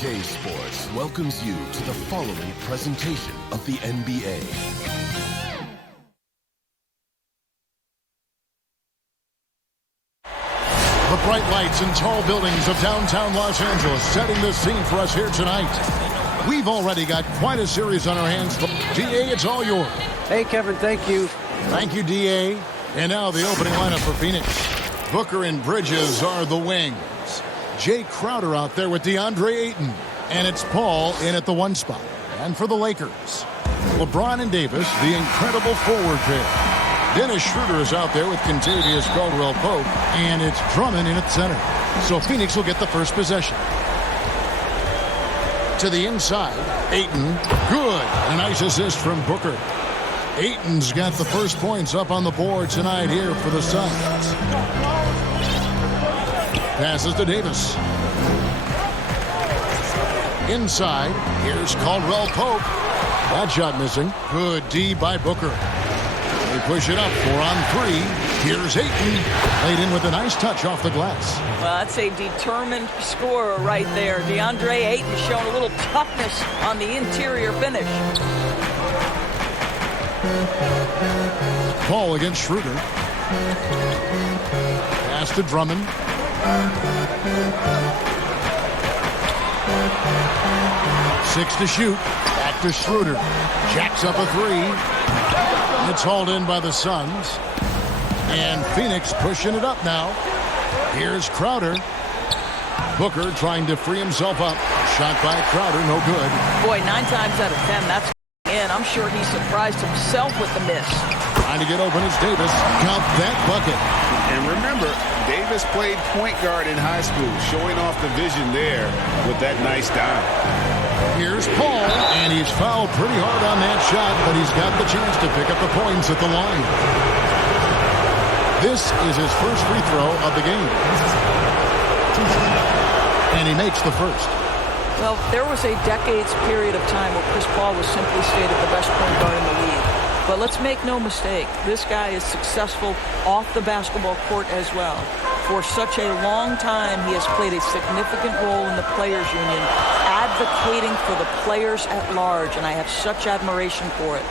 2K Sports welcomes you to the following presentation of the NBA. The bright lights and tall buildings of downtown Los Angeles setting the scene for us here tonight. We've already got quite a series on our hands. DA, it's all yours. Hey, Kevin, thank you. Thank you, DA. And now the opening lineup for Phoenix. Booker and Bridges are the wings. Jay Crowder out there with DeAndre Ayton. And it's Paul in at the 1 spot. And for the Lakers, LeBron and Davis, the incredible forward pair. Dennis Schroeder is out there with Kentavious Caldwell-Pope, and it's Drummond in at center. So Phoenix will get the first possession. To the inside, Ayton, good. A nice assist from Booker. Ayton's got the first points up on the board tonight here for the Suns. Passes to Davis. Inside, here's Caldwell-Pope. That shot missing. Good D by Booker. They push it up 4 on 3. Here's Ayton. Laid in with a nice touch off the glass. Well, that's a determined scorer right there. DeAndre Ayton showing a little toughness on the interior finish. Paul against Schroeder. Pass to Drummond. 6 to shoot. Back to Schroeder. Jacks up a 3. It's hauled in by the Suns. And Phoenix pushing it up now. Here's Crowder. Booker trying to free himself up. Shot by Crowder, no good. Boy, 9 times out of 10, that's in. I'm sure he surprised himself with the miss. Trying to get open is Davis. Count that bucket. And remember, Davis played point guard in high school, showing off the vision there with that nice dive. Here's Paul, and he's fouled pretty hard on that shot, but he's got the chance to pick up the points at the line. This is his first free throw of the game. And he makes the first. Well, there was a decades period of time where Chris Paul was simply stated the best point guard in the league. But let's make no mistake, this guy is successful off the basketball court as well. For such a long time, he has played a significant role in the players' union, advocating for the players at large, and I have such admiration for it.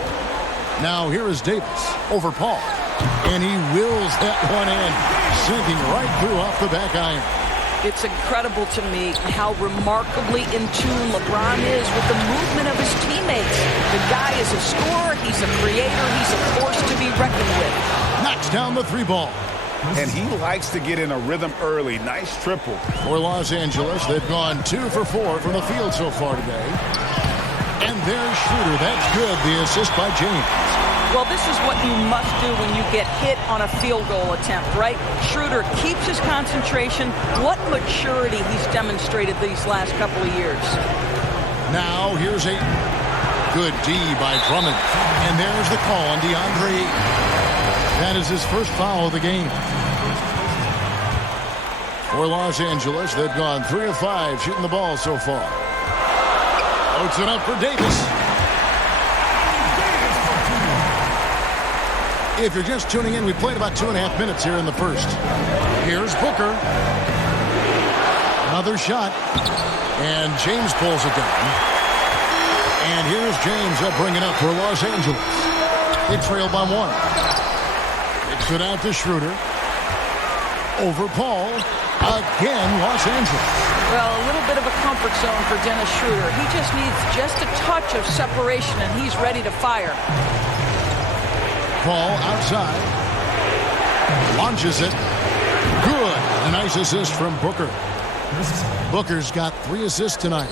Now here is Davis over Paul, and he wills that one in, sinking right through off the back iron. It's incredible to me how remarkably in tune LeBron is with the movement of his teammates. The guy is a scorer, he's a creator, he's a force to be reckoned with. Knocks down the 3 ball. And he likes to get in a rhythm early. Nice triple. For Los Angeles, they've gone 2 for 4 from the field so far today. And there's Schroeder. That's good. The assist by James. Well, this is what you must do when you get hit on a field goal attempt, right? Schroeder keeps his concentration. What maturity he's demonstrated these last couple of years. Now here's Ayton. Good D by Drummond. And there's the call on DeAndre Ayton. That is his first foul of the game. For Los Angeles, they've gone 3 of 5 shooting the ball so far. Loads it up for Davis. If you're just tuning in, we played about 2.5 minutes here in the first. Here's Booker. Another shot. And James pulls it down. And here's James up bringing up for Los Angeles. They trail by 1. Kicks it out to Schroeder. Over Paul. Again, Los Angeles. Well, a little bit of a comfort zone for Dennis Schroeder. He just needs just a touch of separation, and he's ready to fire. Paul outside. Launches it. Good. A nice assist from Booker. Booker's got 3 assists tonight.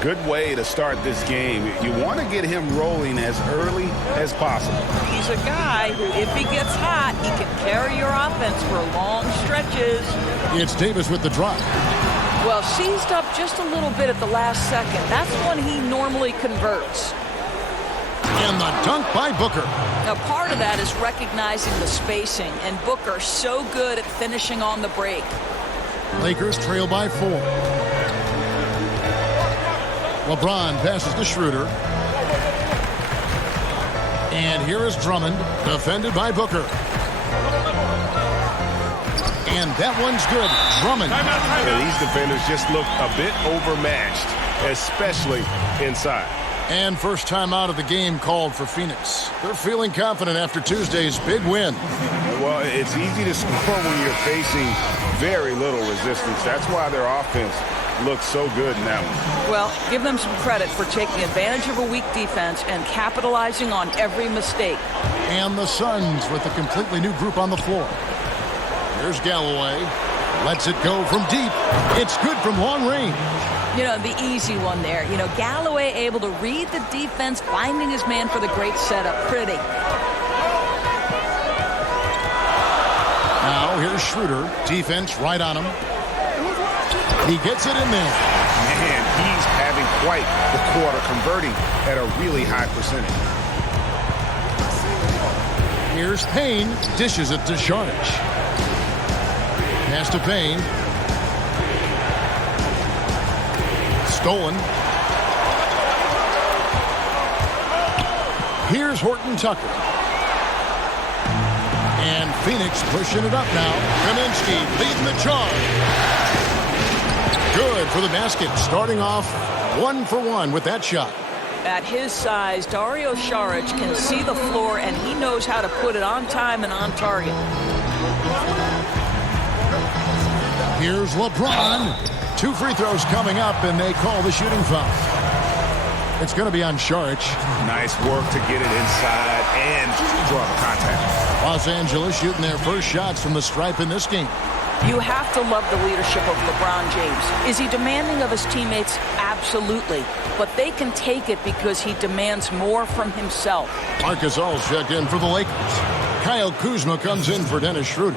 Good way to start this game. You want to get him rolling as early as possible. He's a guy who, if he gets hot, he can carry your offense for long stretches. It's Davis with the drop. Well, seized up just a little bit at the last second. That's when he normally converts. And the dunk by Booker. Now, part of that is recognizing the spacing, and Booker so good at finishing on the break. Lakers trail by 4. LeBron passes to Schroeder. And here is Drummond, defended by Booker. And that one's good. Drummond. And these defenders just look a bit overmatched, especially inside. And first time out of the game called for Phoenix. They're feeling confident after Tuesday's big win. Well, it's easy to score when you're facing very little resistance. That's why their offense looks so good in that one. Well, give them some credit for taking advantage of a weak defense and capitalizing on every mistake. And the Suns with a completely new group on the floor. Here's Galloway. Lets it go from deep. It's good from long range. You know, the easy one there. You know, Galloway able to read the defense, finding his man for the great setup. Pretty. Now, here's Schroeder. Defense right on him. He gets it in there. Man, he's having quite the quarter, converting at a really high percentage. Here's Payne. Dishes it to Sharch. Pass to Payne. Stolen. Here's Horton Tucker. And Phoenix pushing it up now. Kaminsky leading the charge. Good for the basket. Starting off 1 for 1 with that shot. At his size, Dario Saric can see the floor, and he knows how to put it on time and on target. Here's LeBron. 2 free throws coming up, and they call the shooting foul. It's going to be on Saric. Nice work to get it inside and draw the contact. Los Angeles shooting their first shots from the stripe in this game. You have to love the leadership of LeBron James. Is he demanding of his teammates? Absolutely. But they can take it because he demands more from himself. Marc Gasol's checked in for the Lakers. Kyle Kuzma comes in for Dennis Schroeder.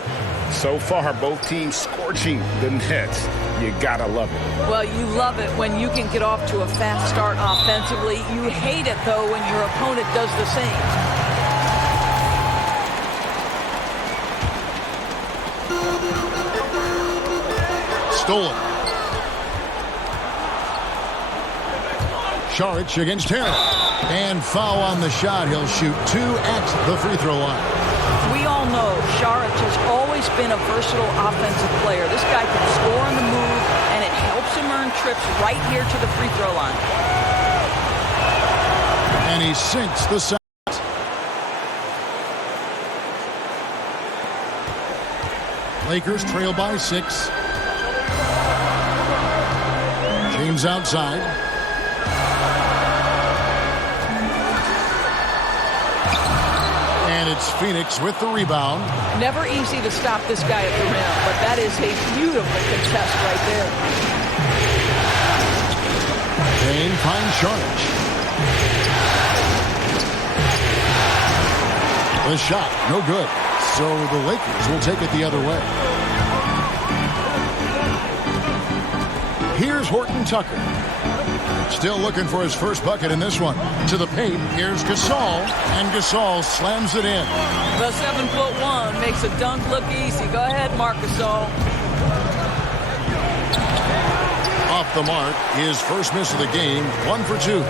So far, both teams scorching the Nets. You gotta love it. Well, you love it when you can get off to a fast start offensively. You hate it, though, when your opponent does the same. Stolen. Saric against Terry. And foul on the shot. He'll shoot 2 at the free throw line. We all know Saric has always been a versatile offensive player. This guy can score on the move, and it helps him earn trips right here to the free throw line. And he sinks the shot. Lakers trail by 6. James outside. And it's Phoenix with the rebound. Never easy to stop this guy at the rim, but that is a beautiful contest right there. Payne finds Saric. The shot, no good. So the Lakers will take it the other way. Here's Horton Tucker. Still looking for his first bucket in this one. To the paint, here's Gasol. And Gasol slams it in. The 7'1" makes a dunk look easy. Go ahead, Marc Gasol. Off the mark, his first miss of the game, 1 for 2.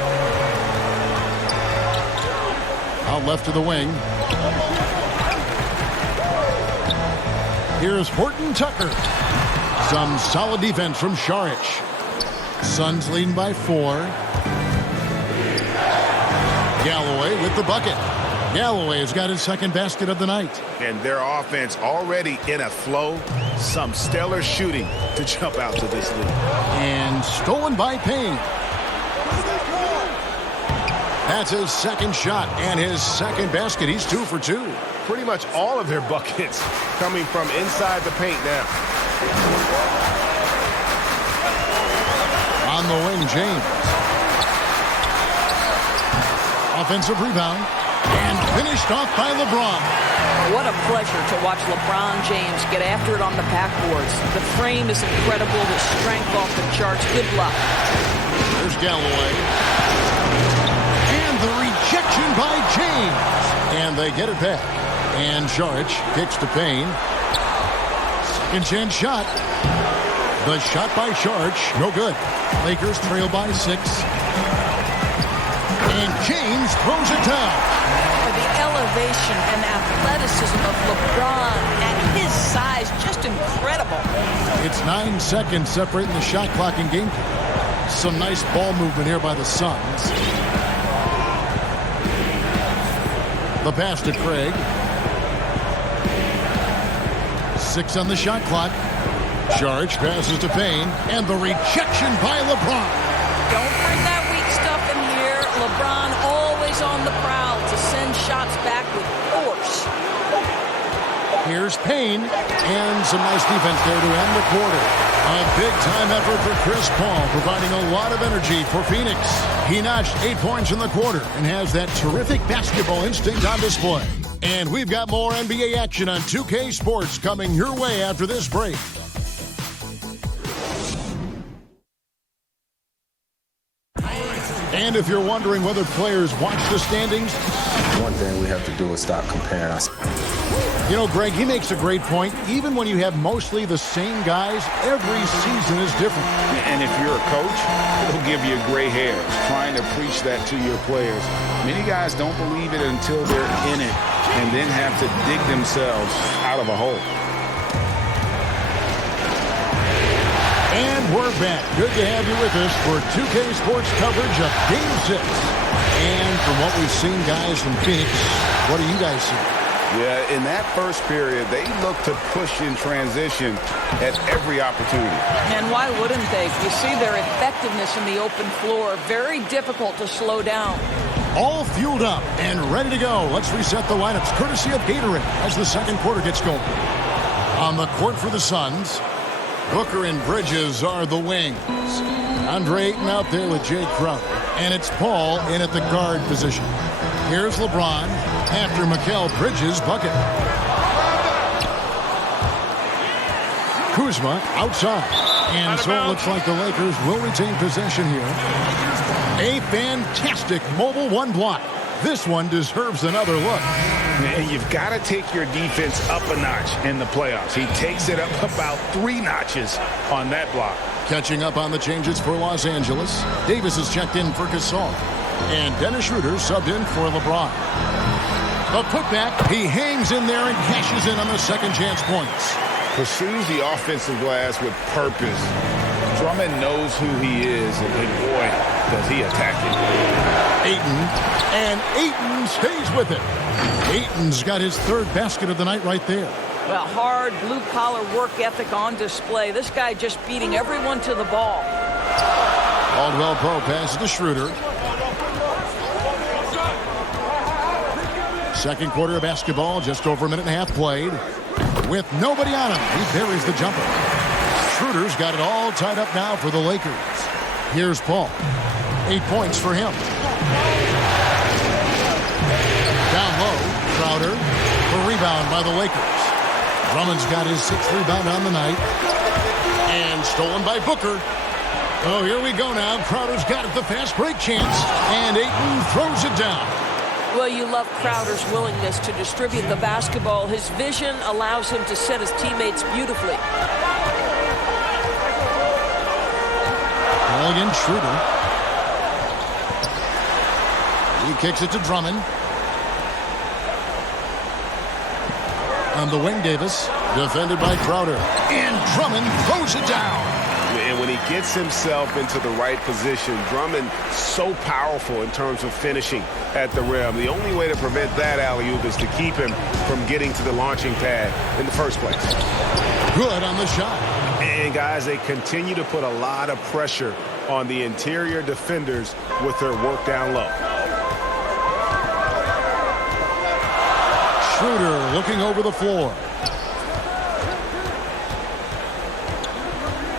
Out left to the wing. Here's Horton Tucker. Some solid defense from Saric. Suns leading by 4. Galloway with the bucket. Galloway has got his second basket of the night. And their offense already in a flow. Some stellar shooting to jump out to this lead. And stolen by Payne. That's his second shot and his second basket. He's 2 for 2. Pretty much all of their buckets coming from inside the paint now. On the wing, James. Offensive rebound. And finished off by LeBron. What a pleasure to watch LeBron James get after it on the backboards. The frame is incredible. The strength off the charts. Good luck. There's Galloway. And the rejection by James. And they get it back. And Saric kicks to Payne. Second chance shot. The shot by Saric, no good. Lakers trail by 6. And James throws it down. The elevation and athleticism of LeBron at his size, just incredible. It's 9 seconds separating the shot clock and game clock. Some nice ball movement here by the Suns. The pass to Craig. 6 on the shot clock. Charge passes to Payne. And the rejection by LeBron. Don't bring that weak stuff in here. LeBron always on the prowl to send shots back with force. Here's Payne, and some nice defense there to end the quarter. A big-time effort for Chris Paul, providing a lot of energy for Phoenix. He notched 8 points in the quarter and has that terrific basketball instinct on display. And we've got more NBA action on 2K Sports coming your way after this break. And if you're wondering whether players watch the standings, one thing we have to do is stop comparing us. You know, Greg, he makes a great point. Even when you have mostly the same guys, every season is different. And if you're a coach, it'll give you gray hairs, trying to preach that to your players. Many guys don't believe it until they're in it and then have to dig themselves out of a hole. And we're back. Good to have you with us for 2K Sports coverage of Game 6. And from what we've seen, guys, from Phoenix, what do you guys see? Yeah, in that first period, they looked to push in transition at every opportunity. And why wouldn't they? You see their effectiveness in the open floor. Very difficult to slow down. All fueled up and ready to go. Let's reset the lineups, courtesy of Gatorade, as the second quarter gets going. On the court for the Suns, Booker and Bridges are the wings. Andre Ayton out there with Jay Crowder. And it's Paul in at the guard position. Here's LeBron after Mikal Bridges' bucket. Kuzma outside. And so it looks like the Lakers will retain possession here. A fantastic mobile one block. This one deserves another look. And you've got to take your defense up a notch in the playoffs. He takes it up about 3 notches on that block. Catching up on the changes for Los Angeles. Davis is checked in for Gasol. And Dennis Schroeder subbed in for LeBron. The putback, he hangs in there and cashes in on the second chance points. Pursues the offensive glass with purpose. Drummond knows who he is, and boy, does he attack it. Ayton, and Ayton stays with it. Ayton's got his 3rd basket of the night right there. Well, hard blue-collar work ethic on display. This guy just beating everyone to the ball. Caldwell Pope passes to Schroeder. Second quarter of basketball, just over a minute and a half played. With nobody on him, he buries the jumper. Schroeder's got it all tied up now for the Lakers. Here's Paul. 8 points for him. Down low, Crowder. A rebound by the Lakers. Drummond's got his 6th rebound on the night. And stolen by Booker. Oh, here we go now. Crowder's got it, the fast break chance. And Ayton throws it down. Well, you love Crowder's willingness to distribute the basketball. His vision allows him to set his teammates beautifully. Ball against Schroeder. He kicks it to Drummond. On the wing, Davis. Defended by Crowder. And Drummond throws it down. And when he gets himself into the right position, Drummond so powerful in terms of finishing at the rim. The only way to prevent that alley-oop is to keep him from getting to the launching pad in the first place. Good on the shot. And, guys, they continue to put a lot of pressure on the interior defenders with their work down low. Schroeder looking over the floor.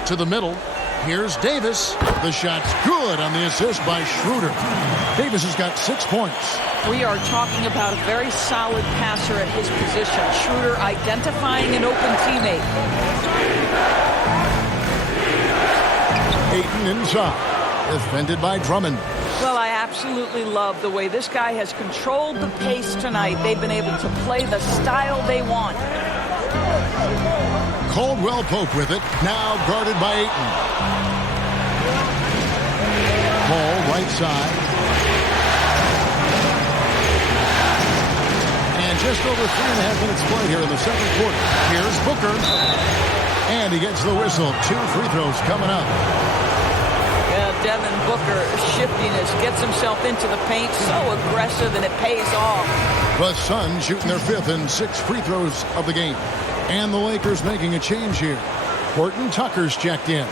To the middle. Here's Davis. The shot's good on the assist by Schroeder. Davis has got 6 points. We are talking about a very solid passer at his position. Schroeder identifying an open teammate. Ayton inside. Defended by Drummond. Well, I absolutely love the way this guy has controlled the pace tonight. They've been able to play the style they want. Caldwell Pope with it. Now guarded by Ayton. Ball right side. And just over 3.5 minutes played here in the second quarter. Here's Booker. And he gets the whistle. 2 free throws coming up. Yeah, Devin Booker, shiftiness, gets himself into the paint, so aggressive, and it pays off. The Suns shooting their 5th and 6th free throws of the game. And the Lakers making a change here. Horton Tucker's checked in.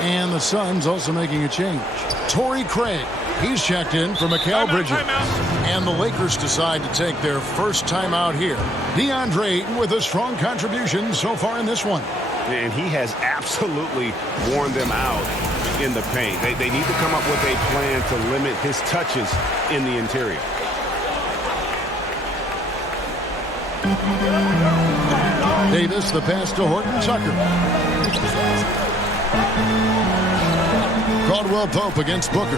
And the Suns also making a change. Torrey Craig, he's checked in for Mikal Bridges. And the Lakers decide to take their first timeout here. DeAndre Ayton with a strong contribution so far in this one. And he has absolutely worn them out in the paint. They need to come up with a plan to limit his touches in the interior. Davis, the pass to Horton Tucker. Caldwell Pope against Booker.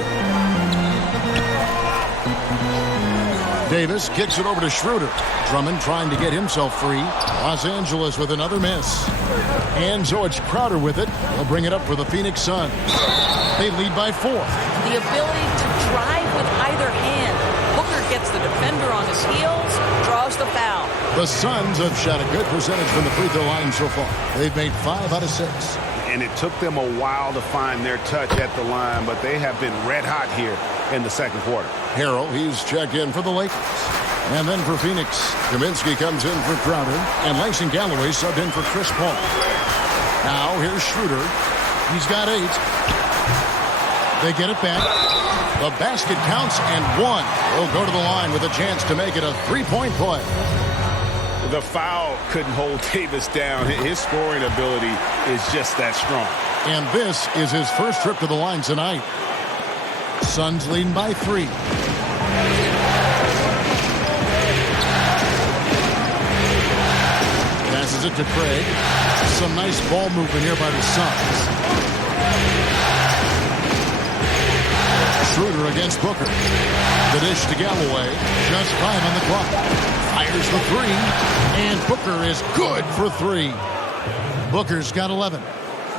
Davis kicks it over to Schroeder. Drummond trying to get himself free. Los Angeles with another miss. And so it's Crowder with it. They'll bring it up for the Phoenix Suns. They lead by 4. The ability to drive with either hand. Booker gets the defender on his heels, draws the foul. The Suns have shot a good percentage from the free throw line so far. They've made 5 out of 6. And it took them a while to find their touch at the line, but they have been red hot here in the second quarter. Harrell, he's checked in for the Lakers. And then for Phoenix, Kaminsky comes in for Crowder, and Langston Galloway subbed in for Chris Paul. Now here's Schroeder. He's got 8. They get it back. The basket counts, and 1 will go to the line with a chance to make it a 3-point play. The foul couldn't hold Davis down. His scoring ability is just that strong. And this is his first trip to the line tonight. Suns leading by 3. Passes it to Craig. Some nice ball movement here by the Suns. Schroeder against Booker. The dish to Galloway. Just 5 on the clock. Fires the 3. And Booker is good for 3. Booker's got 11.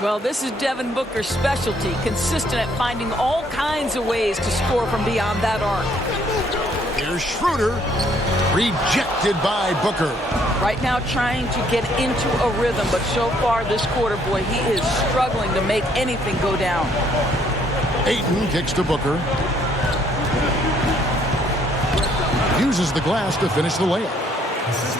Well, this is Devin Booker's specialty, consistent at finding all kinds of ways to score from beyond that arc. Here's Schroeder, rejected by Booker. Right now trying to get into a rhythm, but so far this quarter, boy, he is struggling to make anything go down. Ayton kicks to Booker. Uses the glass to finish the layup.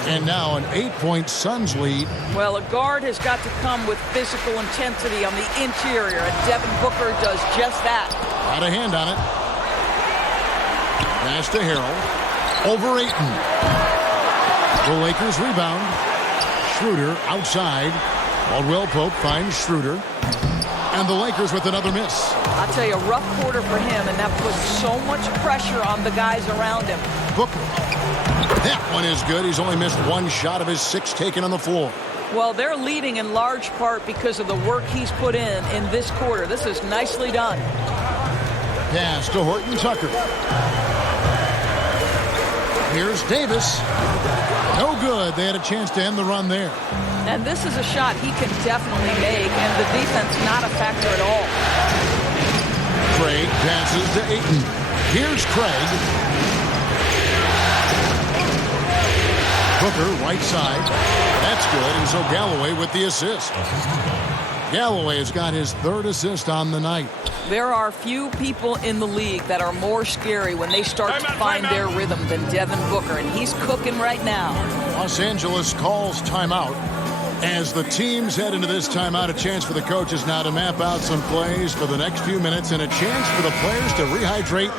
And now an 8-point Suns lead. Well, a guard has got to come with physical intensity on the interior, and Devin Booker does just that. Got a hand on it. Pass to Harrell. Over Ayton. The Lakers rebound. Schroeder outside. Caldwell Pope finds Schroeder. And the Lakers with another miss. I'll tell you, a rough quarter for him, and that puts so much pressure on the guys around him. Booker. That one is good. He's only missed 1 shot of his 6 taken on the floor. Well, they're leading in large part because of the work he's put in this quarter. This is nicely done. Pass to Horton Tucker. Here's Davis. No good. They had a chance to end the run there. And this is a shot he can definitely make, and the defense not a factor at all. Craig passes to Ayton. Here's Craig. Booker, right side. That's good, and so Galloway with the assist. Galloway has got his 3rd assist on the night. There are few people in the league that are more scary when they start to find their rhythm than Devin Booker, and he's cooking right now. Los Angeles calls timeout. As the teams head into this timeout, a chance for the coaches now to map out some plays for the next few minutes and a chance for the players to rehydrate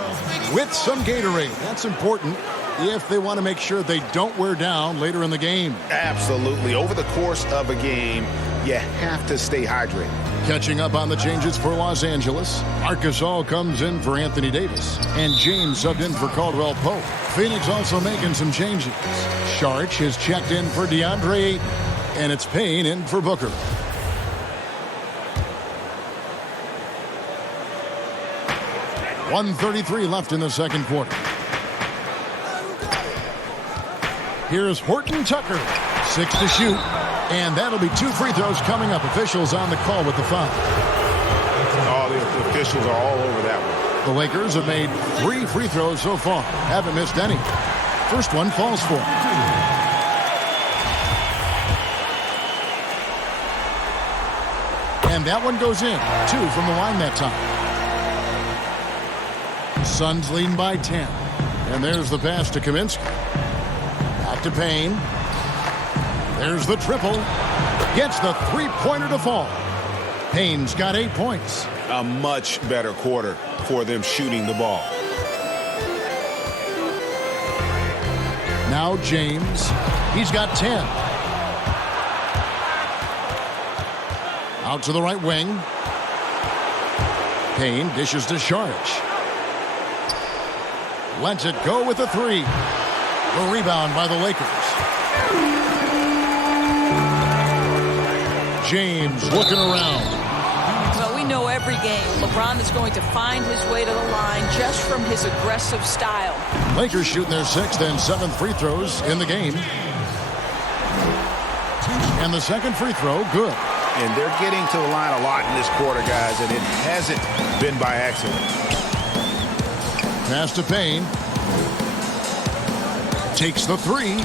with some Gatorade. That's important if they want to make sure they don't wear down later in the game. Absolutely. Over the course of a game, you have to stay hydrated. Catching up on the changes for Los Angeles, Marcus All comes in for Anthony Davis, and James subbed in for Caldwell Pope. Phoenix also making some changes. Sharch is checked in for DeAndre Ayton, and it's Payne in for Booker. .133 left in the second quarter. Here's Horton Tucker. 6 to shoot. And that'll be 2 free throws coming up. Officials on the call with the foul. Oh, the officials are all over that one. The Lakers have made 3 free throws so far. Haven't missed any. First one falls for. And that one goes in. 2 from the line that time. Suns leading by 10. And there's the pass to Kaminsky. Back to Payne. There's the triple. Gets the three-pointer to fall. Payne's got 8 points. A much better quarter for them shooting the ball. Now James. He's got 10. Out to the right wing. Payne dishes to Saric. Lets it go with a 3. The rebound by the Lakers. James looking around. Well, we know every game LeBron is going to find his way to the line just from his aggressive style. Lakers shooting their 6th and 7th free throws in the game. And the second free throw, good. And they're getting to the line a lot in this quarter, guys, and it hasn't been by accident. Pass to Payne. Takes the 3.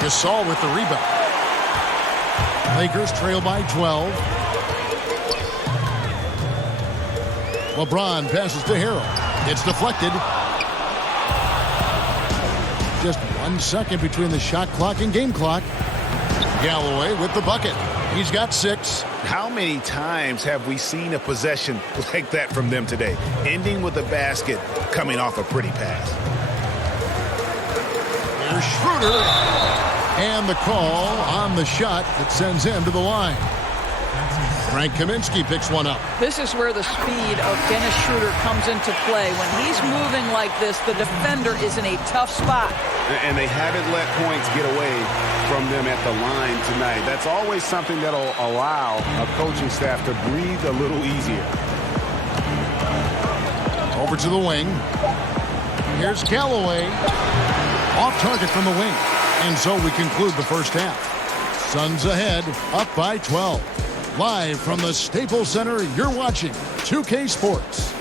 Gasol with the rebound. Lakers trail by 12. LeBron passes to Harrell. It's deflected. Just 1 second between the shot clock and game clock. Galloway with the bucket. He's got 6. How many times have we seen a possession like that from them today? Ending with a basket, coming off a pretty pass. Here's Schroeder. And the call on the shot that sends him to the line. Frank Kaminsky picks one up. This is where the speed of Dennis Schroeder comes into play. When he's moving like this, the defender is in a tough spot. And they haven't let points get away from them at the line tonight. That's always something that'll allow a coaching staff to breathe a little easier. Over to the wing. Here's Galloway. Off target from the wing. And so we conclude the first half. Suns ahead, up by 12. Live from the Staples Center, you're watching 2K Sports.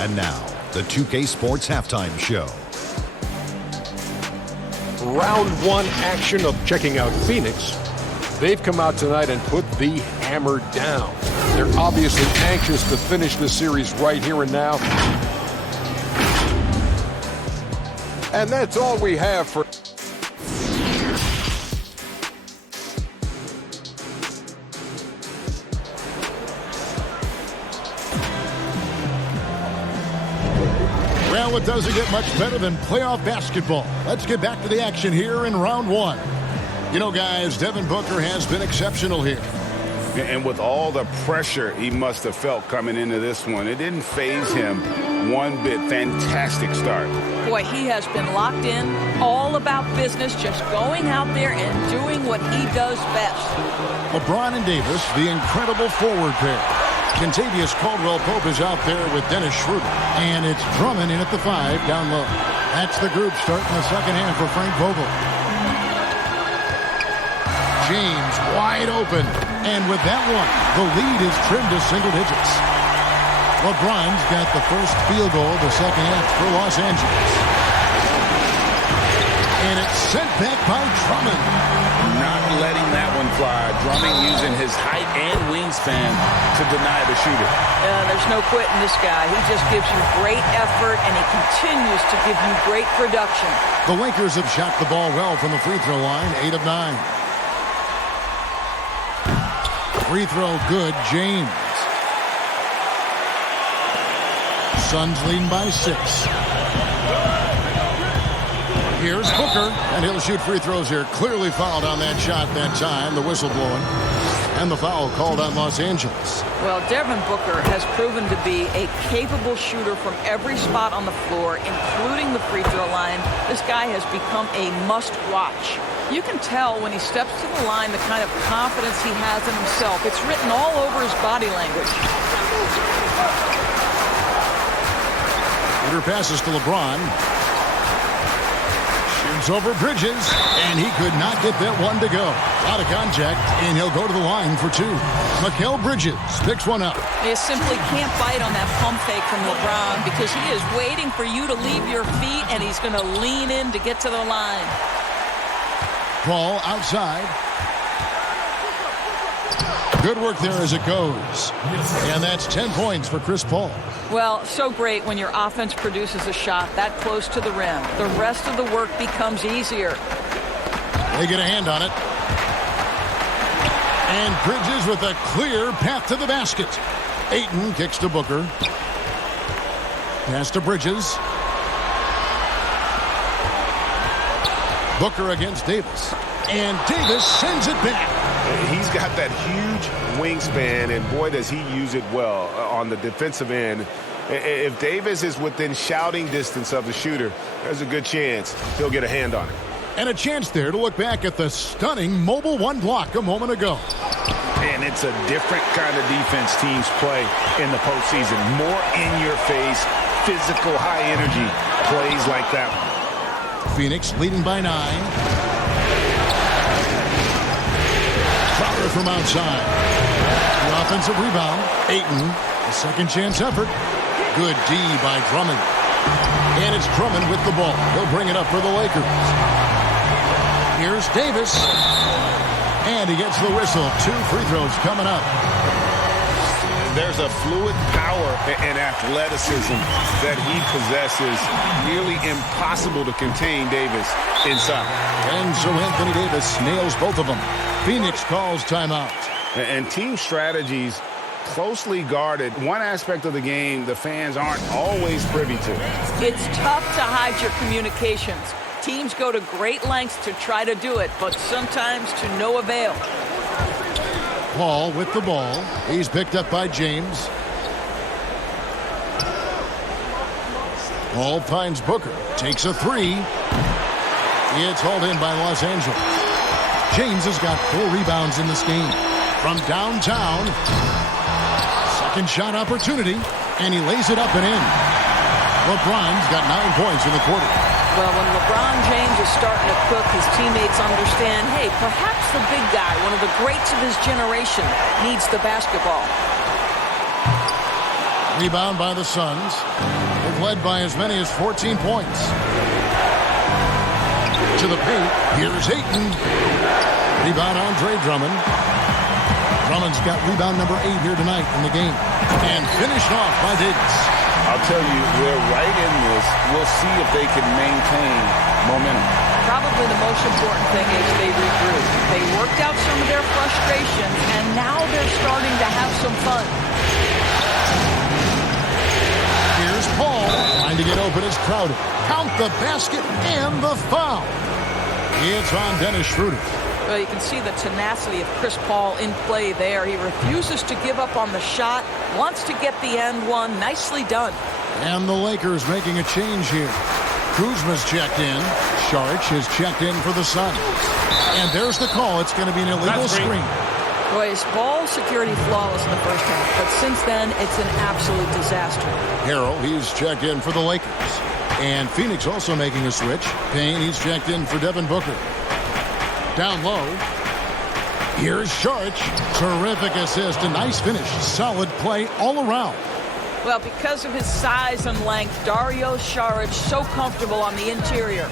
And now, the 2K Sports Halftime Show. Round 1 action of checking out Phoenix. They've come out tonight and put the hammer down. They're obviously anxious to finish the series right here and now. And that's all we have for... Well, it doesn't get much better than playoff basketball. Let's get back to the action here in round 1. You know, guys, Devin Booker has been exceptional here. And with all the pressure he must have felt coming into this one, it didn't faze him one bit. Fantastic start. Boy, he has been locked in, all about business, just going out there and doing what he does best. LeBron and Davis, the incredible forward pair. Kentavious Caldwell-Pope is out there with Dennis Schroeder. And it's Drummond in at the 5 down low. That's the group starting the second half for Frank Vogel. James wide open. And with that one, the lead is trimmed to single digits. LeBron's got the first field goal of the second half for Los Angeles. And it's sent back by Drummond. Not letting that one fly. Drummond using his height and wingspan to deny the shooter. There's no quitting this guy. He just gives you great effort, and he continues to give you great production. The Lakers have shot the ball well from the free throw line, 8 of 9. Free throw good, James. Suns leading by 6. Here's Booker, and he'll shoot free throws here. Clearly fouled on that shot that time, the whistle blowing. And the foul called on Los Angeles. Well, Devin Booker has proven to be a capable shooter from every spot on the floor, including the free throw line. This guy has become a must-watch. You can tell when he steps to the line the kind of confidence he has in himself. It's written all over his body language. Shooter passes to LeBron. Shoots over Bridges, and he could not get that one to go. Out of contact, and he'll go to the line for 2. Mikal Bridges picks one up. You simply can't bite on that pump fake from LeBron because he is waiting for you to leave your feet, and he's going to lean in to get to the line. Paul outside. Good work there as it goes. And that's 10 points for Chris Paul. Well, so great when your offense produces a shot that close to the rim. The rest of the work becomes easier. They get a hand on it. And Bridges with a clear path to the basket. Ayton kicks to Booker. Pass to Bridges. Booker against Davis. And Davis sends it back. He's got that huge wingspan, and boy, does he use it well on the defensive end. If Davis is within shouting distance of the shooter, there's a good chance he'll get a hand on it. And a chance there to look back at the stunning mobile one block a moment ago. And it's a different kind of defense teams play in the postseason. More in-your-face, physical, high-energy plays like that one. Phoenix leading by 9. Crowder from outside. The offensive rebound. Ayton, a second chance effort. Good D by Drummond. And it's Drummond with the ball. He'll bring it up for the Lakers. Here's Davis. And he gets the whistle. 2 free throws coming up. There's a fluid power and athleticism that he possesses. Nearly impossible to contain Davis inside. And so Anthony Davis nails both of them. Phoenix calls timeout. And team strategies closely guarded. One aspect of the game the fans aren't always privy to. It's tough to hide your communications. Teams go to great lengths to try to do it, but sometimes to no avail. Paul with the ball. He's picked up by James. Paul finds Booker. Takes a 3. It's hauled in by Los Angeles. James has got 4 rebounds in this game. From downtown. Second shot opportunity. And he lays it up and in. LeBron's got 9 points in the quarter. Well, when LeBron James is starting to cook, his teammates understand, hey, perhaps the big guy, one of the greats of his generation, needs the basketball. Rebound by the Suns. They've led by as many as 14 points. To the paint. Here's Ayton. Rebound Andre Drummond. Drummond's got rebound number 8 here tonight in the game. And finished off by Davis. I'll tell you, we're right in this. We'll see if they can maintain momentum. Probably the most important thing is they regroup. They worked out some of their frustration, and now they're starting to have some fun. Here's Paul. Trying to get open is Crowder. Count the basket and the foul. It's on Dennis Schroeder. Well, you can see the tenacity of Chris Paul in play there. He refuses to give up on the shot, wants to get the and one. Nicely done. And the Lakers making a change here. Kuzma's checked in. Sharch is checked in for the Suns. And there's the call. It's going to be an illegal screen. Boy, his ball security flawless in the first half, but since then, it's an absolute disaster. Harrell, he's checked in for the Lakers. And Phoenix also making a switch. Payne, he's checked in for Devin Booker. Down low. Here's Sharch. Terrific assist. A nice finish. Solid play all around. Well, because of his size and length, Dario Saric so comfortable on the interior.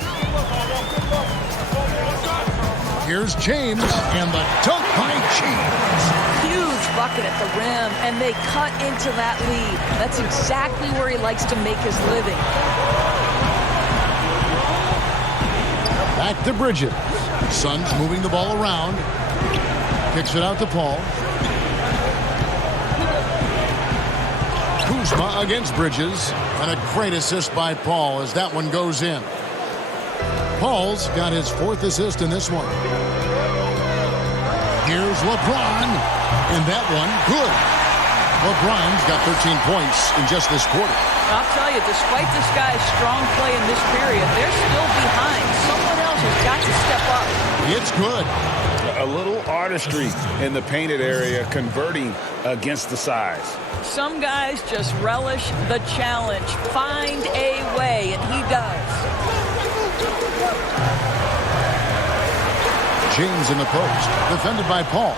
Here's James. And the dunk by James. Huge bucket at the rim, and they cut into that lead. That's exactly where he likes to make his living. Back to Bridges. Suns moving the ball around. Kicks it out to Paul. Kuzma against Bridges. And a great assist by Paul as that one goes in. Paul's got his 4th assist in this one. Here's LeBron. And that one, good. LeBron's got 13 points in just this quarter. I'll tell you, despite this guy's strong play in this period, they're still behind. Someone else has got to step up. It's good. A little artistry in the painted area, converting against the size. Some guys just relish the challenge. Find a way, and he does. James in the post, defended by Paul.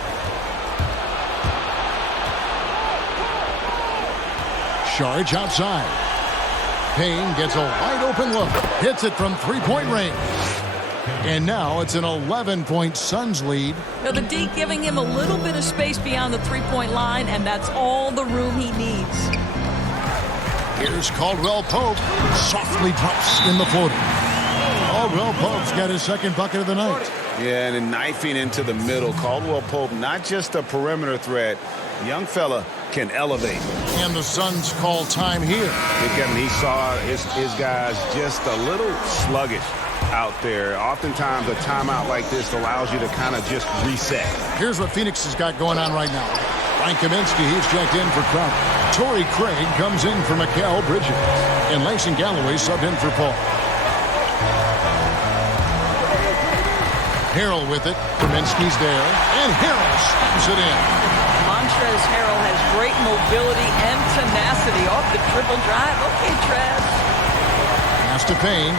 Sharge outside. Payne gets a wide open look. Hits it from 3-point range. And now it's an 11-point Suns lead. Now the D giving him a little bit of space beyond the three-point line, and that's all the room he needs. Here's Caldwell Pope. Softly drops in the floater. Caldwell Pope's got his second bucket of the night. Yeah, and then knifing into the middle. Caldwell Pope, not just a perimeter threat. Young fella can elevate. And the Suns call time here. Kevin, he saw his guys just a little sluggish out there. Oftentimes a timeout like this allows you to kind of just reset. Here's what Phoenix has got going on right now. Frank Kaminsky, he's checked in for Crowder. Torrey Craig comes in for Mikal Bridges. And Langston Galloway subbed in for Paul. Harrell with it. Kaminsky's there. And Harrell slams it in. Montrezl Harrell has great mobility and tenacity off the triple drive. Okay, Trev. Pass to Payne.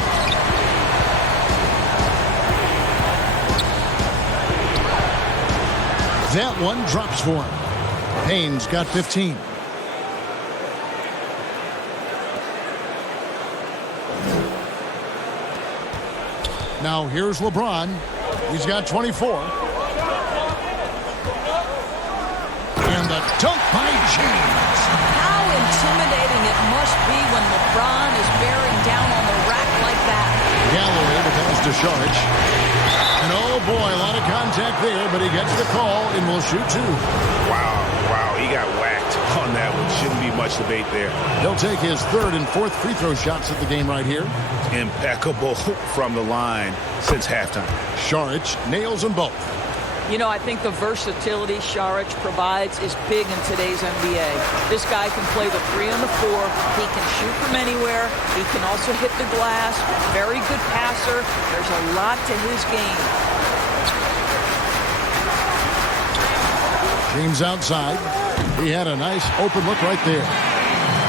That one drops for him. Payne's got 15. Now here's LeBron. He's got 24. And the dunk by James. How intimidating it must be when LeBron is bearing down on the rack like that. Galloway, the pass to Saric. And oh boy, a lot of contact there, but he gets the call and will shoot two. Wow, he got whacked on that one. Shouldn't be much debate there. He'll take his third and fourth free throw shots at the game right here. Impeccable from the line since halftime. Saric nails them both. You know, I think the versatility Saric provides is big in today's NBA. This guy can play the 3 and the 4. He can shoot from anywhere. He can also hit the glass. Very good passer. There's a lot to his game. James outside. He had a nice open look right there.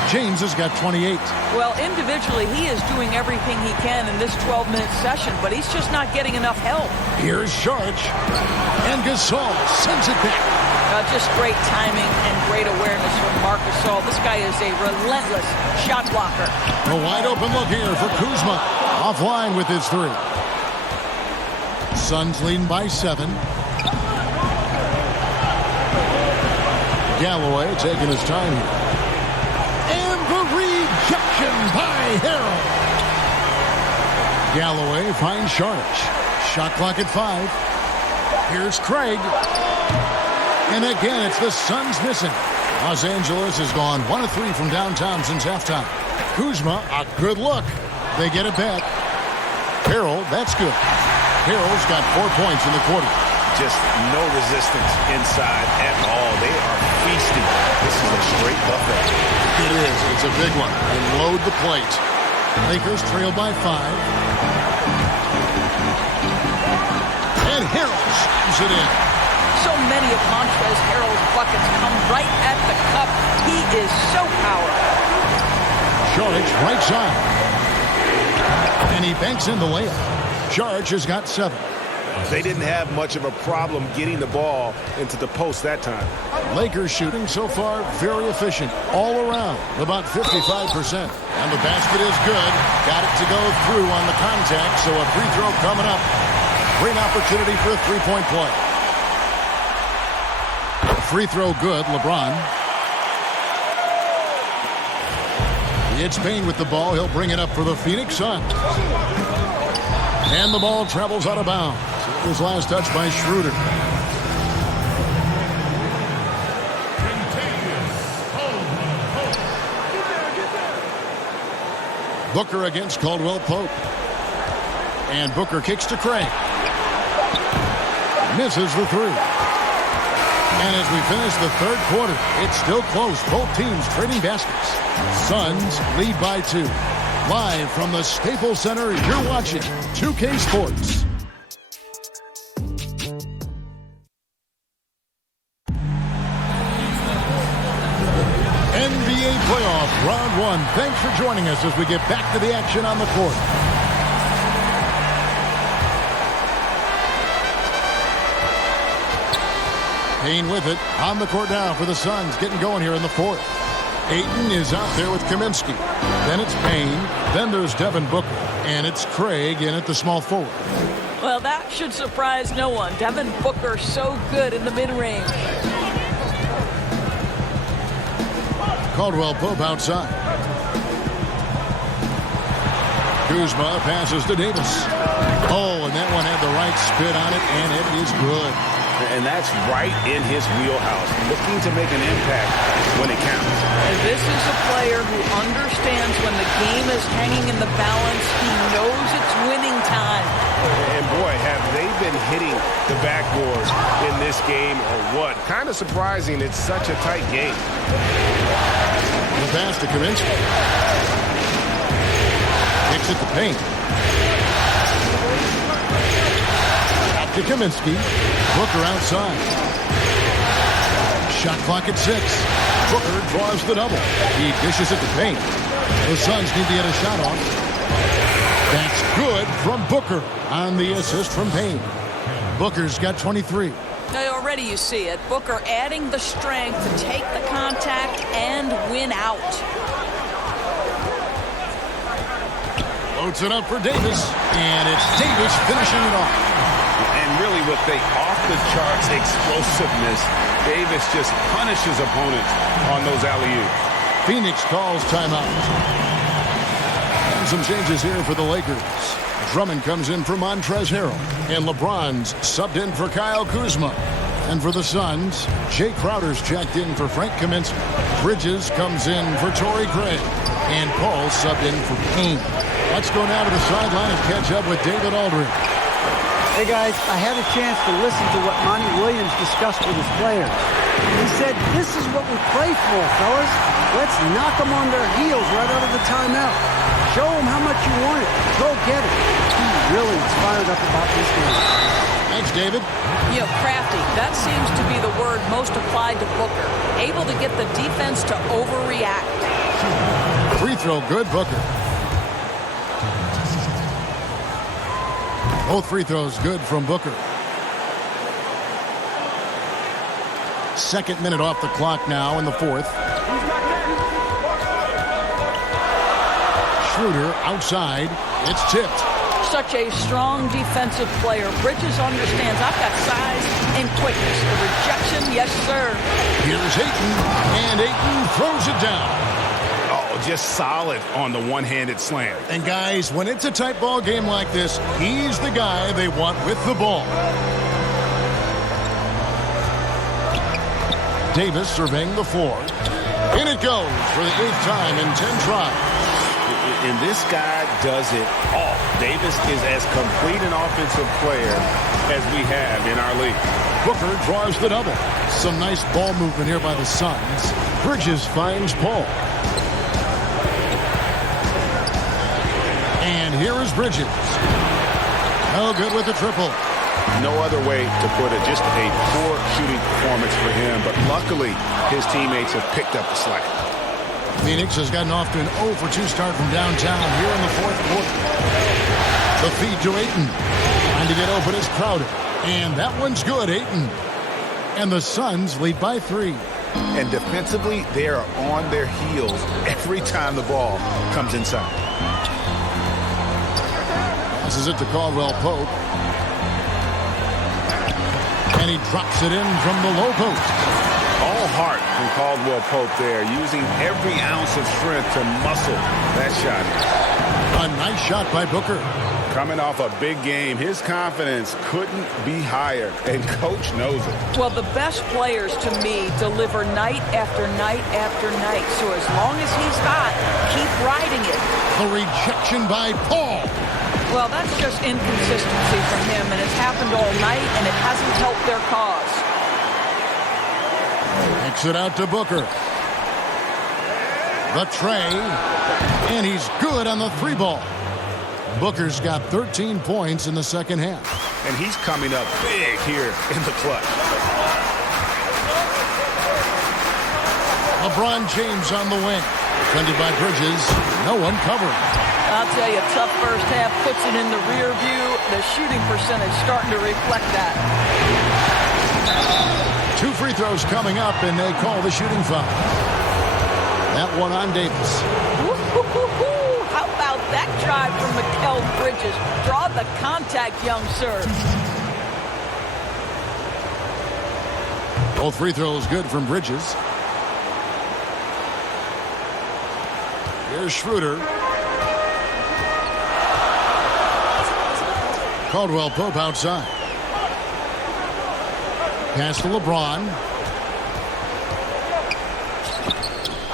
James has got 28. Well, individually, he is doing everything he can in this 12-minute session, but he's just not getting enough help. Here's Saric. And Gasol sends it back. Just great timing and great awareness from Marc Gasol. This guy is a relentless shot blocker. A wide open look here for Kuzma. Offline with his 3. Suns leading by 7. Galloway taking his time here. And the rejection by Harrell. Galloway finds Saric. Shot clock at 5. Here's Craig. And again, it's the Suns missing. Los Angeles has gone 1 of 3 from downtown since halftime. Kuzma, a good look. They get it back. Harrell, that's good. Harrell's got 4 points in the quarter. Just no resistance inside at all. They are feasting. This is a straight buffet. It is. It's a big one. And load the plate. Lakers trail by 5. And Harrell slams it in. So many of Montrezl Harrell's buckets come right at the cup. He is so powerful. Saric right side. And he banks in the layup. Saric has got 7. They didn't have much of a problem getting the ball into the post that time. Lakers shooting so far very efficient all around, about 55%. And the basket is good. Got it to go through on the contact, so a free throw coming up. Great opportunity for a three-point play. Free throw good, LeBron. It's Payne with the ball. He'll bring it up for the Phoenix Suns. And the ball travels out of bounds. It was last touched by Schroeder. Booker against Caldwell Pope. And Booker kicks to Craig. Misses the 3. And as we finish the third quarter, it's still close. Both teams trading baskets. Suns lead by 2. Live from the Staples Center, you're watching 2K Sports. NBA playoff round 1. Thanks for joining us as we get back to the action on the court. Payne with it on the court now for the Suns, getting going here in the fourth. Ayton is out there with Kaminsky. Then it's Payne. Then there's Devin Booker. And it's Craig in at the small forward. Well, that should surprise no one. Devin Booker so good in the mid-range. Caldwell Pope outside. Kuzma passes to Davis. Oh, and that one had the right spin on it, and it is good. And that's right in his wheelhouse, looking to make an impact when it counts. And this is a player who understands when the game is hanging in the balance. He knows it's winning time. And boy, have they been hitting the backboard in this game or what? Kind of surprising it's such a tight game. The pass to Kaminsky. Kicks at the paint. Back to Kaminsky. Booker outside. Shot clock at 6. Booker draws the double. He dishes at the paint. The Suns need to get a shot off. That's good from Booker on the assist from Payne. Booker's got 23. Now, already you see it. Booker adding the strength to take the contact and win out. Loads it up for Davis. And it's Davis finishing it off. And really with the off-the-charts explosiveness, Davis just punishes opponents on those alley-oops. Phoenix calls timeout. And some changes here for the Lakers. Drummond comes in for Montrezl Harrell. And LeBron's subbed in for Kyle Kuzma. And for the Suns, Jay Crowder's checked in for Frank Kaminsky. Bridges comes in for Torrey Craig. And Paul subbed in for Payne. Let's go now to the sideline and catch up with David Aldridge. Hey guys, I had a chance to listen to what Monty Williams discussed with his players. He said, this is what we play for, fellas. Let's knock them on their heels right out of the timeout. Show them how much you want it. Go get it. He really is fired up about this game. Thanks, David. You know, crafty. That seems to be the word most applied to Booker. Able to get the defense to overreact. Free throw good, Booker. Both free throws good from Booker. Second minute off the clock now in the fourth. Schroeder outside. It's tipped. Such a strong defensive player. Bridges understands I've got size and quickness. The rejection, yes, sir. Here's Ayton, and Ayton throws it down. Oh, just solid on the one-handed slam. And guys, when it's a tight ball game like this, he's the guy they want with the ball. Davis surveying the floor. In it goes for the 8th time in 10 tries. And this guy does it all. Davis is as complete an offensive player as we have in our league. Booker draws the double. Some nice ball movement here by the Suns. Bridges finds Paul. And here is Bridges. No good with the triple. No other way to put it. Just a poor shooting performance for him. But luckily, his teammates have picked up the slack. Phoenix has gotten off to an 0-for-2 start from downtown here in the fourth quarter. The feed to Ayton. Trying to get open is Crowder. And that one's good, Ayton. And the Suns lead by 3. And defensively, they are on their heels every time the ball comes inside. Passes it to Caldwell Pope. And he drops it in from the low post. All heart from Caldwell Pope there, using every ounce of strength to muscle that shot. A nice shot by Booker. Coming off a big game, his confidence couldn't be higher, and coach knows it. Well, the best players, to me, deliver night after night after night. So as long as he's hot, keep riding it. The rejection by Paul. Well, that's just inconsistency from him, and it's happened all night, and it hasn't helped their cause. Kicks it out to Booker. The tray. And he's good on the 3-ball. Booker's got 13 points in the second half. And he's coming up big here in the clutch. LeBron James on the wing. Defended by Bridges. No one covering. I'll tell you, tough first half puts it in the rear view. The shooting percentage starting to reflect that. 2 free throws coming up, and they call the shooting foul. That one on Davis. How about that drive from Mikal Bridges. Draw the contact, young sir. Both free throws good from Bridges. Here's Schroeder. Caldwell Pope outside. Pass to LeBron.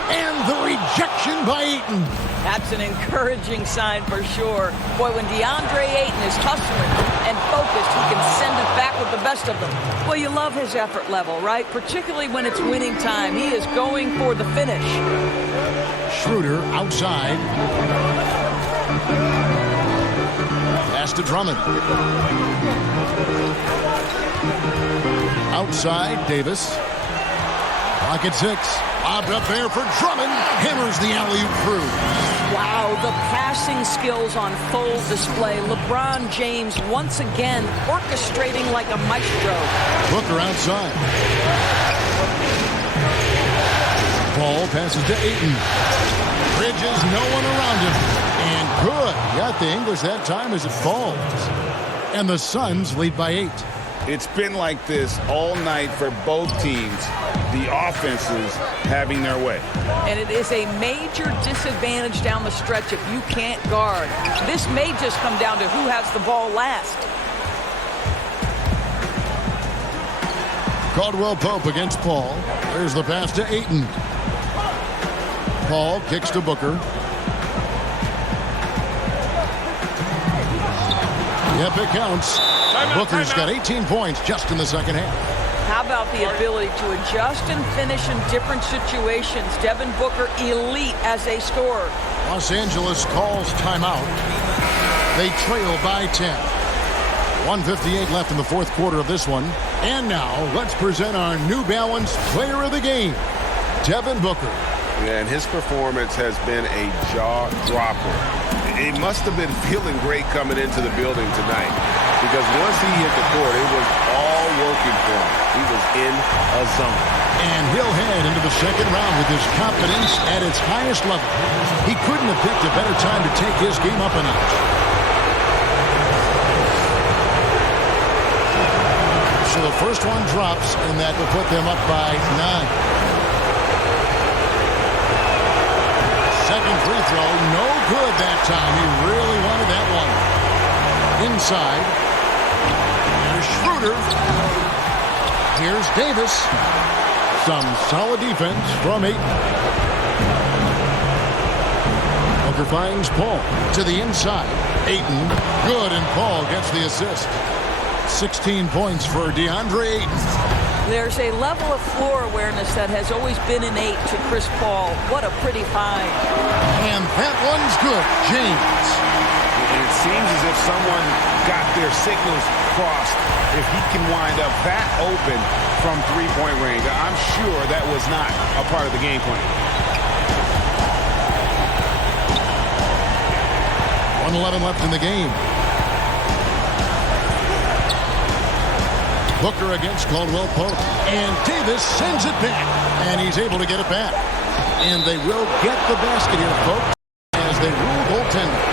And the rejection by Ayton. That's an encouraging sign for sure. Boy, when DeAndre Ayton is hustling and focused, he can send it back with the best of them. Well, you love his effort level, right? Particularly when it's winning time. He is going for the finish. Schroeder outside. Pass to Drummond. Outside, Davis. Clock at 6. Lobbed up there for Drummond. Hammers the alley-oop through. Wow, the passing skills on full display. LeBron James once again orchestrating like a maestro. Booker outside. Ball passes to Ayton. Bridges, no one around him. And good. Got the English that time as it falls. And the Suns lead by 8. It's been like this all night for both teams. The offenses having their way. And it is a major disadvantage down the stretch if you can't guard. This may just come down to who has the ball last. Caldwell Pope against Paul. There's the pass to Ayton. Paul kicks to Booker. Yep, it counts. Booker's got 18 points just in the second half. How about the ability to adjust and finish in different situations? Devin Booker, elite as a scorer. Los Angeles calls timeout. They trail by 10. 1:58 left in the fourth quarter of this one. And now, let's present our New Balance player of the game, Devin Booker. Yeah, and his performance has been a jaw-dropper. He must have been feeling great coming into the building tonight, because once he hit the court, it was all working for him. He was in a zone. And he'll head into the second round with his confidence at its highest level. He couldn't have picked a better time to take his game up a notch. So the first one drops, and that will put them up by 9. Second free throw, no good that time. He really wanted that one. Inside. Here's Schroeder. Here's Davis. Some solid defense from Ayton. Booker finds Paul to the inside. Ayton, good, and Paul gets the assist. 16 points for DeAndre Ayton. There's a level of floor awareness that has always been innate to Chris Paul. What a pretty find. And that one's good. James. And it seems as if someone got their signals crossed. If he can wind up that open from three-point range, I'm sure that was not a part of the game plan. 1:11 left in the game. Booker against Caldwell Pope. And Davis sends it back. And he's able to get it back. And they will get the basket here, folks, as they rule goaltending.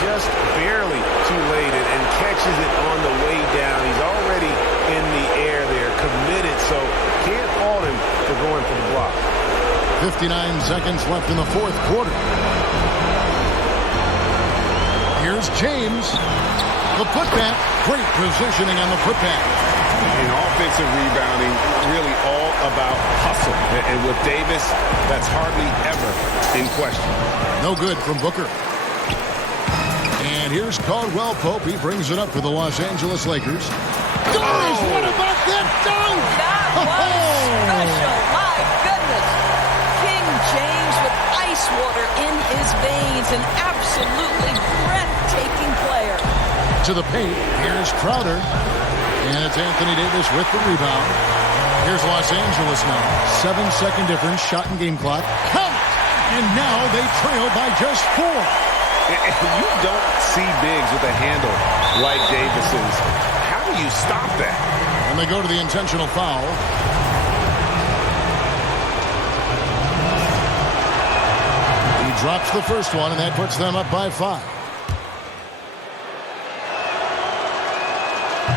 Just barely too late and catches it on the way down. He's already in the air there, committed, so can't fault him for going for the block. 59 seconds left in the fourth quarter. Here's James. The putback. Great positioning on the putback. In offensive rebounding, really all about hustle. And with Davis, that's hardly ever in question. No good from Booker. And here's Caldwell Pope. He brings it up for the Los Angeles Lakers. Doris, what about that dunk? That was special. My goodness. King James with ice water in his veins. An absolutely breathtaking player. To the paint. Here's Crowder. And it's Anthony Davis with the rebound. Here's Los Angeles now. 7-second difference, shot and game clock. Count! And now they trail by just 4. You don't see bigs with a handle like Davis's. How do you stop that? And they go to the intentional foul. He drops the first one, and that puts them up by 5.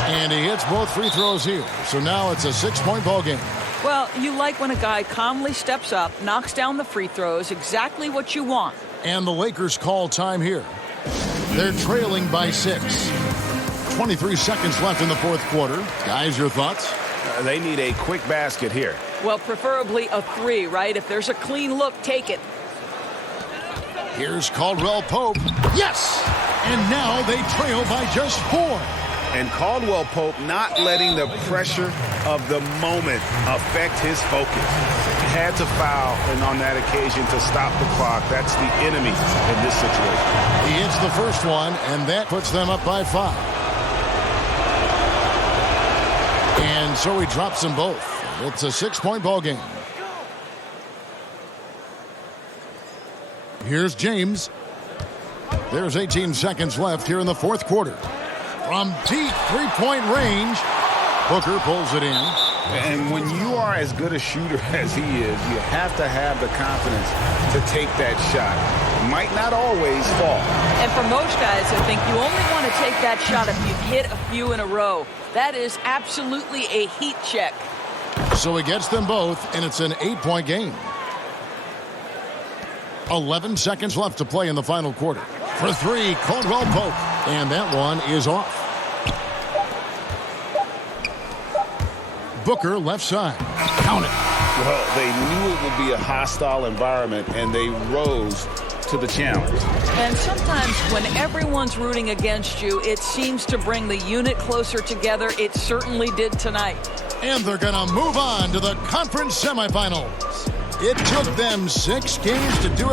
And he hits both free throws here. So now it's a 6-point ball game. Well, you like when a guy calmly steps up, knocks down the free throws, exactly what you want. And the Lakers call time here. They're trailing by 6. 23 seconds left in the fourth quarter. Guys, your thoughts? They need a quick basket here. Well, preferably a 3, right? If there's a clean look, take it. Here's Caldwell Pope. Yes! And now they trail by just 4. And Caldwell Pope not letting the pressure of the moment affect his focus. Had to foul, and on that occasion to stop the clock. That's the enemy in this situation. He hits the first one, and that puts them up by 5. And so he drops them both. It's a 6-point ball game. Here's James. There's 18 seconds left here in the fourth quarter. From deep three-point range, Booker pulls it in. And when you are as good a shooter as he is, you have to have the confidence to take that shot. It might not always fall. And for most guys, I think you only want to take that shot if you've hit a few in a row. That is absolutely a heat check. So he gets them both, and it's an 8-point game. 11 seconds left to play in the final quarter. For 3, Caldwell Pope. And that one is off. Booker left side. Count it. Well, they knew it would be a hostile environment, and they rose to the challenge. And sometimes when everyone's rooting against you, it seems to bring the unit closer together. It certainly did tonight. And they're going to move on to the conference semifinals. It took them 6 games to do it.